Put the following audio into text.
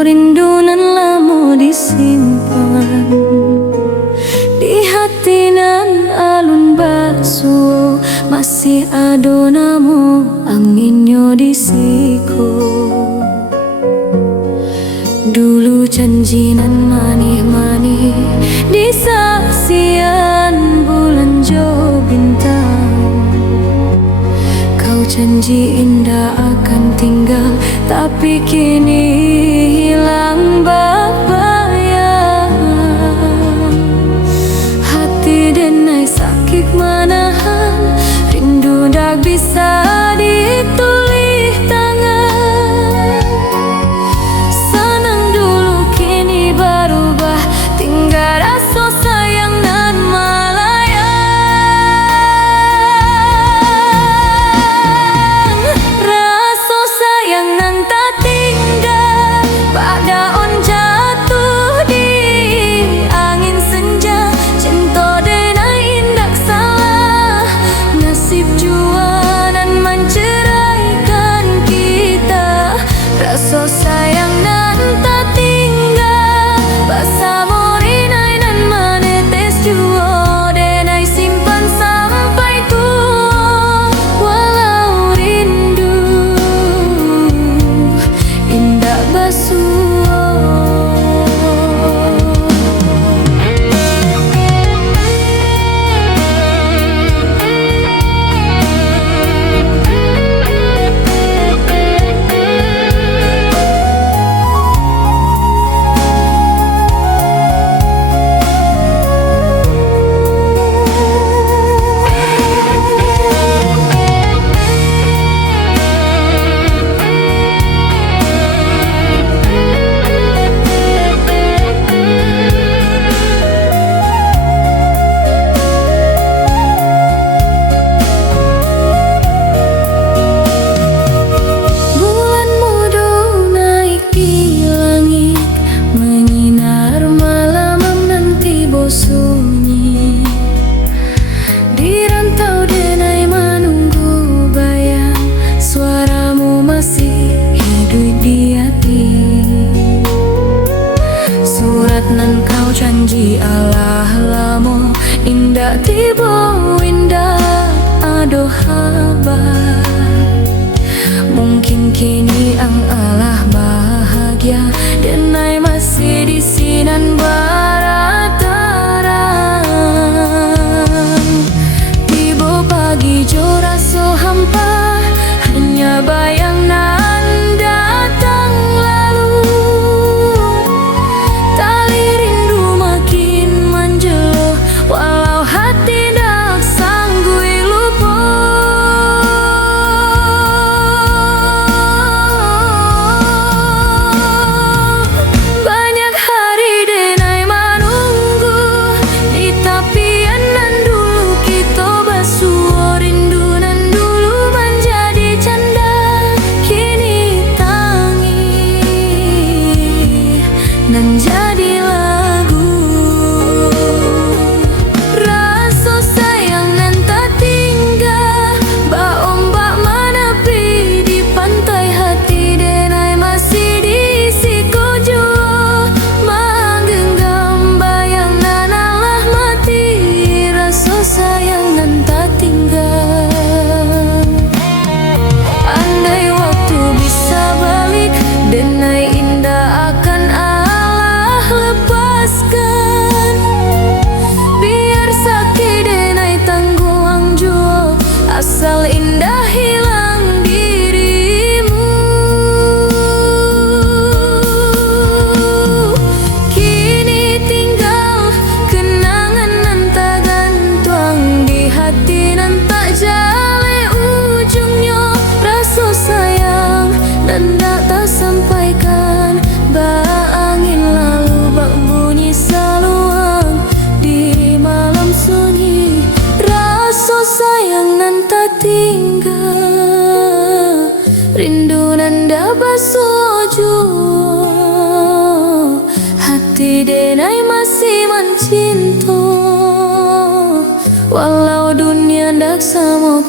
rindu nan lamo disimpan di hati nan alun bakso, masih ado namo anginnya di siku. Dulu janji nan manih-manih di saksian bulan jo bintang. Kau janji indah akan tinggal, tapi kini hilang bayang. Hati denai sakit manahan, rindu dak bisa ditulis tangan. Senang dulu kini berubah, tinggal rasa sayang nan melayang. Rasa sayang nan tak tinggal, pada on jatuh di angin senja. Cinta denai indak salah, nasib jua nan menceraikan kita. Rasa sayang nan tak tinggal, bersama rinai nan menetes jua. Denai simpan sampai tua, walau rindu indak basuh. Sunyi di rantau denai menunggu bayang, suaramu masih hidup di hati. Surat nan kau janji Allah lamo, indah tiba indah ado habar. Mungkin kini ang Allah bahagia, denai masih di sinan barat. Tiba pagi jo raso hampa, hanya bayang nan datang lalu. Tali rindu makin menjelo, walau hati dak sanggui lupa. Banyak hari denai menunggu di tapian nan dulu kita basuh. Rindu nan dulu menjadi canda, kini tangi nan jadi lagu. Rasa sayang nan tak tinggal, ba ombak menepi di pantai hati. Denai masih diisi jua, menggenggam bayang nan Allah mati. Rasa sayang nan tak tinggal. Andai waktu bisa balik, denai indah akan Allah lepaskan. Biar sakit denai tangguang jua, asal indah hilang dirimu. Kini tinggal kenangan nan tak gantung di hati nan tak jale ujungnya. Rasa sayang nan tak tersampaikan, angin lalu bak bunyi saluang di malam sunyi. Rasa sayang nan tak tinggal, rindu nan dah basuh jua. Hati denai masih mencinta, walau dunia dak sama